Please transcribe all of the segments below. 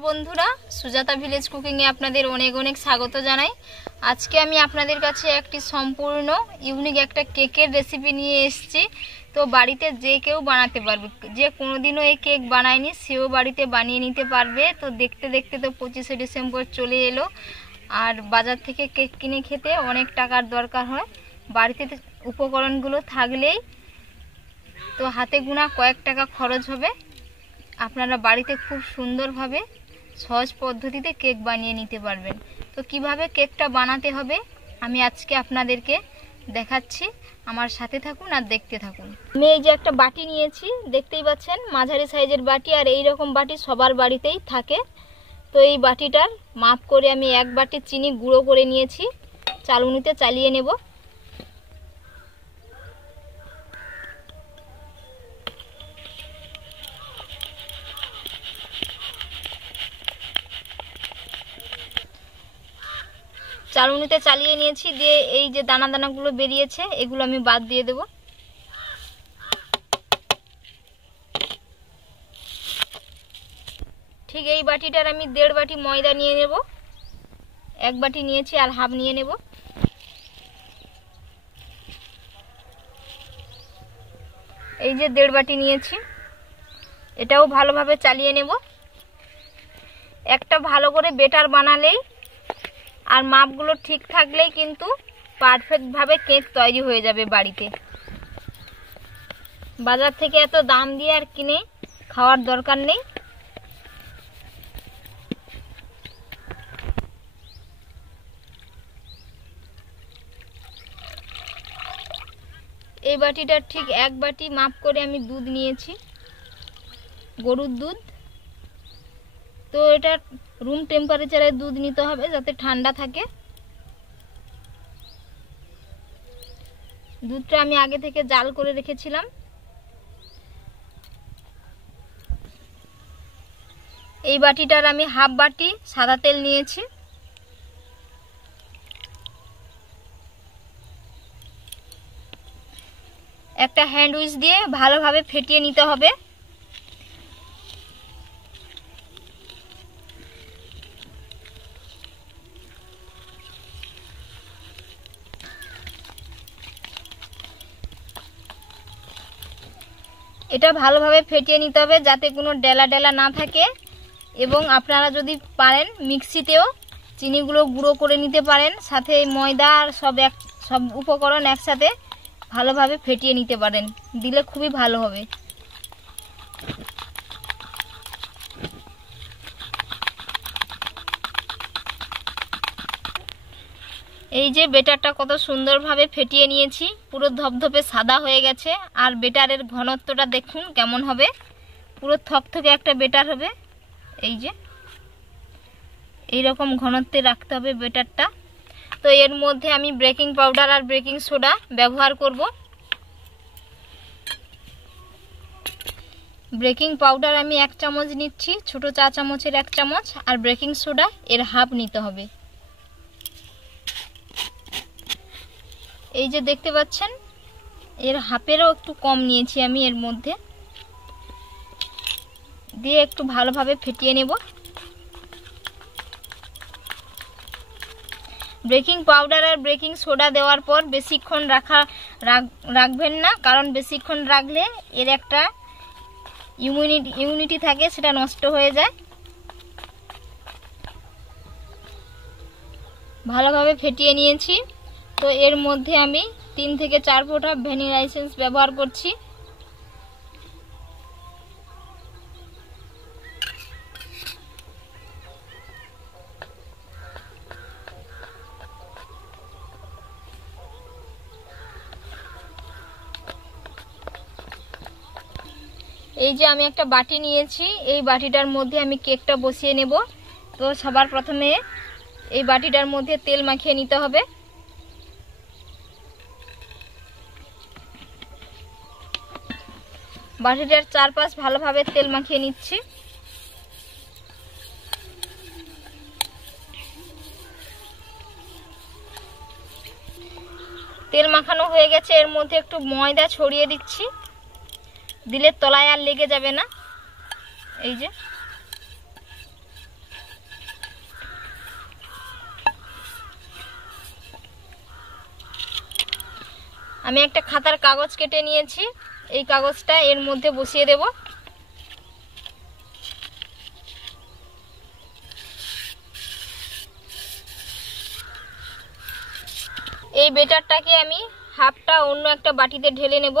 বন্ধুরা, Sujata village cooking এ আপনাদের অনেক অনেক স্বাগত জানাই। আজকে আমি আপনাদের কাছে একটি সম্পূর্ণ ইউনিক একটা কেকের রেসিপি নিয়ে এসেছি। তো বাড়িতে যে কেউ বানাতে পারবে, যে কোনোদিনও এই কেক বানায়নি সেও বাড়িতে বানিয়ে নিতে পারবে। তো দেখতে দেখতে তো 25শে ডিসেম্বর চলে এলো, আর বাজার থেকে কেক কিনে খেতে অনেক টাকার দরকার হয়। বাড়িতে উপকরণগুলো থাকলেই তো হাতে গোনা কয়েক টাকা খরচ হবে। আপনারা বাড়িতে খুব সুন্দরভাবে সহজ পদ্ধতিতে কেক বানিয়ে নিতে পারবেন। তো কিভাবে কেকটা বানাতে হবে আমি আজকে আপনাদেরকে দেখাচ্ছি। আমার সাথে থাকুন আর দেখতে থাকুন। আমি এই যে একটা বাটি নিয়েছি, দেখতেই পাচ্ছেন মাঝারি সাইজের বাটি, আর এই রকম বাটি সবার বাড়িতেই থাকে। তো এই বাটিটার মাপ করে আমি এক বাটি চিনি গুঁড়ো করে নিয়েছি। চালুনিতে চালিয়ে নেব। চালুনিতে চালিয়ে নিয়েছি, দিয়ে এই যে দানা দানাগুলো বেরিয়েছে এগুলো আমি বাদ দিয়ে দেব। ঠিক এই বাটিটার আমি 1.5 বাটি ময়দা নিয়ে নেব। এক বাটি নিয়েছি আর হাফ নিয়ে নেব। এই যে 1.5 বাটি নিয়েছি, এটাও ভালোভাবে চালিয়ে নেব। একটা ভালো করে বেটার বানালেই আর মাপগুলো ঠিক থাকলেই কিন্তু পারফেক্টভাবে কেক তৈরি হয়ে যাবে বাড়িতে। বাজার থেকে এত দাম দিয়ে আর কিনে খাওয়ার দরকার নেই। এই বাটিটার ঠিক এক বাটি মাপ করে আমি দুধ নিয়েছি, গরুর দুধ। তো এটা রুম টেম্পারেচারে দুধ নিতে হবে যাতে ঠান্ডা থাকে। দুধটা আমি আগে থেকে জাল করে রেখেছিলাম। এই বাটিটার আমি হাফ বাটি সাদা তেল নিয়েছি। একটা হ্যান্ড উইচ দিয়ে ভালোভাবে ফেটিয়ে নিতে হবে। এটা ভালোভাবে ফেটিয়ে নিতে হবে যাতে কোনো ডেলা ডেলা না থাকে। এবং আপনারা যদি পারেন মিক্সিতেও চিনিগুলো গুঁড়ো করে নিতে পারেন, সাথে ময়দা আর সব উপকরণ একসাথে ভালোভাবে ফেটিয়ে নিতে পারেন, দিলে খুবই ভালো হবে। এই যে বেটারটা কত সুন্দরভাবে ফেটিয়ে নিয়েছি, পুরো ধপধপে সাদা হয়ে গেছে। আর বেটারের ঘনত্বটা দেখুন কেমন হবে, পুরো থকথকে একটা বেটার হবে। এই যে এই রকম ঘনত্বে রাখতে হবে বেটারটা। তো এর মধ্যে আমি বেকিং পাউডার আর বেকিং সোডা ব্যবহার করব। বেকিং পাউডার আমি 1 চামচ নিচ্ছি, ছোট চা চামচের 1 চামচ, আর বেকিং সোডা এর হাফ নিতে হবে। এই যে দেখতে পাচ্ছেন এর হাফেরও একটু কম নিয়েছি আমি এর মধ্যে দিয়ে একটু ভালোভাবে ফেটিয়ে নেব। বেকিং পাউডার আর বেকিং সোডা দেওয়ার পর বেশিক্ষণ রাখবেন না, কারণ বেশিক্ষণ রাখলে এর একটা ইমিউনিটি থাকে, সেটা নষ্ট হয়ে যায়। ভালোভাবে ফেটিয়ে নিয়েছি। তো এর মধ্যে আমি 3 থেকে 4 ফোঁটা ভ্যানিলা এসেন্স ব্যবহার করছি। এই যে আমি একটা বাটি নিয়েছি, এই বাটিটার মধ্যে আমি কেকটা বসিয়ে নেব। তো সবার প্রথমে এই বাটিটার মধ্যে তেল মাখিয়ে নিতে হবে। বাটিটার চারপাশ ভালোভাবে তেল মাখিয়ে নিচ্ছি। তেল মাখানো হয়ে গেছে, এর মধ্যে একটু ময়দা ছড়িয়ে দিচ্ছি, দিলে তলায় আর লেগে যাবে না। এই যে আমি একটা খাতার কাগজ কেটে নিয়েছি, এই কাগজটা এর মধ্যে বসিয়ে দেব। এই বেটারটাকে আমি হাফটা অন্য একটা বাটিতে ঢেলে নেব।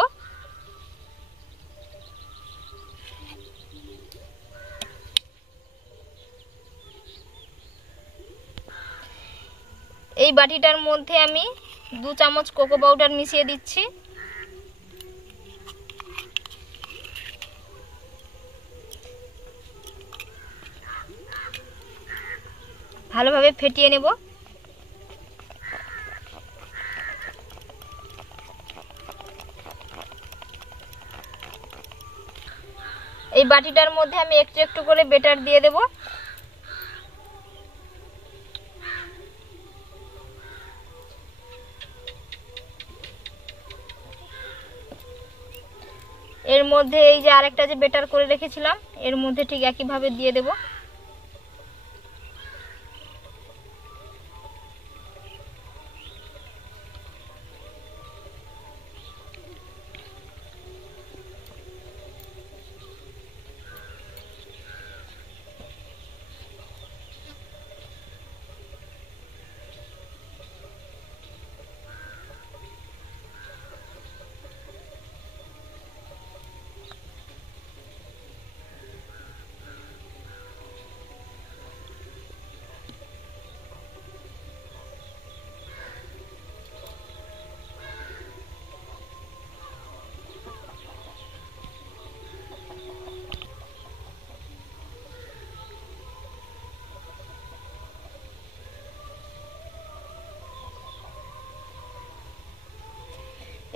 এই বাটিটার মধ্যে আমি 2 চামচ কোকো পাউডার মিশিয়ে দিচ্ছি। ভালোভাবে ফেটিয়ে নেব। এই বাটিটার মধ্যে আমি একটু একটু করে বেটার দিয়ে দেব। এর মধ্যে এই যে আরেকটা যে বেটার করে রেখেছিলাম এর মধ্যে ঠিক একই ভাবে দিয়ে দেব।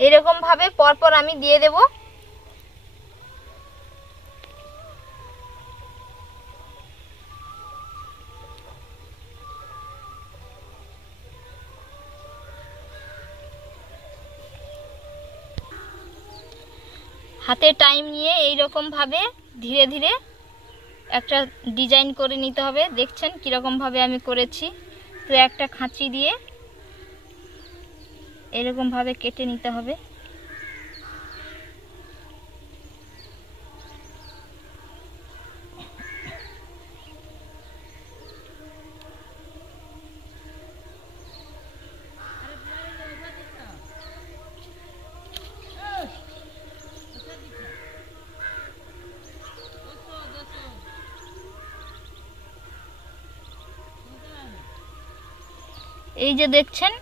এরকম ভাবে পরপর আমি দিয়ে দেব। হাতে টাইম নিয়ে এই রকম ভাবে ধীরে ধীরে একটা ডিজাইন করে নিতে হবে। দেখছেন কিরকম ভাবে আমি করেছি। তো একটা খাঁচি দিয়ে এরকম ভাবে কেটে নিতে হবে। এই যে দেখছেন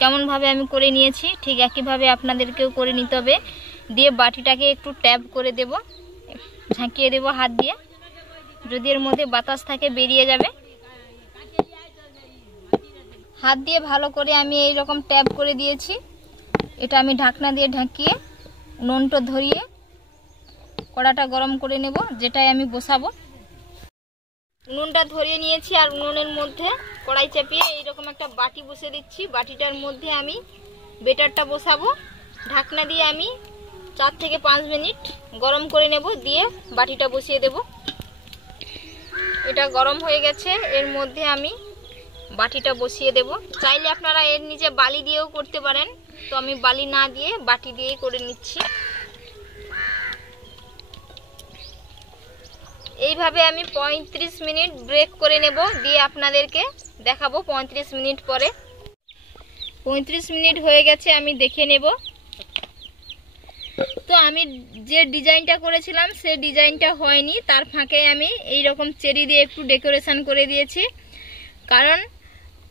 কেমন ভাবে আমি করে নিয়েছি, ঠিক একই ভাবে আপনাদেরকেও করে নিতে হবে। দিয়ে বাটিটাকে একটু ট্যাপ করে দেব, ঝাঁকিয়ে দেব হাত দিয়ে, যদি এর মধ্যে বাতাস থাকে বেরিয়ে যাবে। হাত দিয়ে ভালো করে আমি এই রকম ট্যাপ করে দিয়েছি। এটা আমি ঢাকনা দিয়ে ঢাকিয়ে উনুনটা ধরিয়ে কড়াটা গরম করে নেব, যেটাই আমি বসাবো। উনুনটা ধরিয়ে নিয়েছি আর উনুনের মধ্যে কড়াই চাপিয়ে এইরকম একটা বাটি বসিয়ে দিচ্ছি। বাটিটার মধ্যে আমি বেটারটা বসাবো। ঢাকনা দিয়ে আমি 4 থেকে 5 মিনিট গরম করে নেব, দিয়ে বাটিটা বসিয়ে দেব। এটা গরম হয়ে গেছে, এর মধ্যে আমি বাটিটা বসিয়ে দেব। চাইলে আপনারা এর নিচে বালি দিয়েও করতে পারেন, তো আমি বালি না দিয়ে বাটি দিয়েই করে নিচ্ছি। এইভাবে আমি 35 মিনিট ব্রেক করে নেব, দিয়ে আপনাদেরকে দেখাবো 35 মিনিট পরে। 35 মিনিট হয়ে গেছে, আমি দেখে নেব। তো আমি যে ডিজাইনটা করেছিলাম সে ডিজাইনটা হয়নি, তার ফাঁকে আমি এই রকম চেরি দিয়ে একটু ডেকোরেশন করে দিয়েছি। কারণ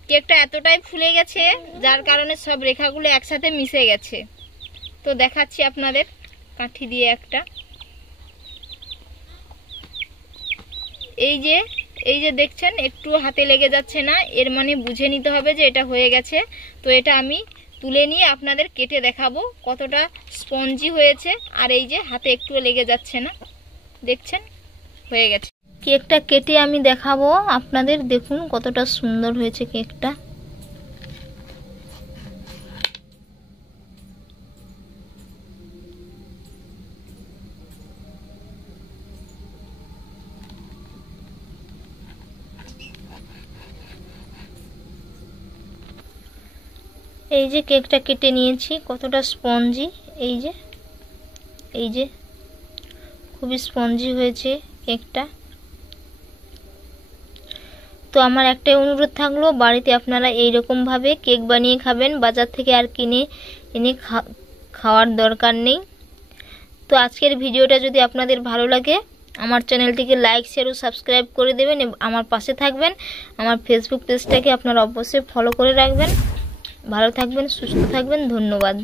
কেকটা এতটাই ফুলে গেছে যার কারণে সব রেখাগুলো একসাথে মিশে গেছে। তো দেখাচ্ছি আপনাদের কাঠি দিয়ে একটা। এই যে দেখছেন একটু হাতে লেগে যাচ্ছে না, এর মানে বুঝে নিতে হবে যে এটা হয়ে গেছে। তো এটা আমি তুলে নিয়ে আপনাদের কেটে দেখাবো কতটা স্পঞ্জি হয়েছে। আর এই যে হাতে একটু লেগে যাচ্ছে না, দেখছেন হয়ে গেছে। কেকটা কেটে আমি দেখাবো আপনাদের, দেখুন কতটা সুন্দর হয়েছে কেকটা। এই যে কেকটা কেটে নিয়েছি, কতটা স্পঞ্জি, এই যে খুবই স্পঞ্জি হয়েছে কেকটা। তো আমার একটাই অনুরোধ থাকলো, বাড়িতে আপনারা এইরকম ভাবে কেক বানিয়ে খাবেন, বাজার থেকে আর কিনে এনে খাওয়ার দরকার নেই। তো আজকের ভিডিওটা যদি আপনাদের ভালো লাগে আমার চ্যানেলটিকে লাইক, শেয়ার ও সাবস্ক্রাইব করে দেবেন, আমার পাশে থাকবেন। আমার ফেসবুক পেজটাকে আপনারা অবশ্যই ফলো করে রাখবেন। ভালো থাকবেন, সুস্থ থাকবেন, ধন্যবাদ।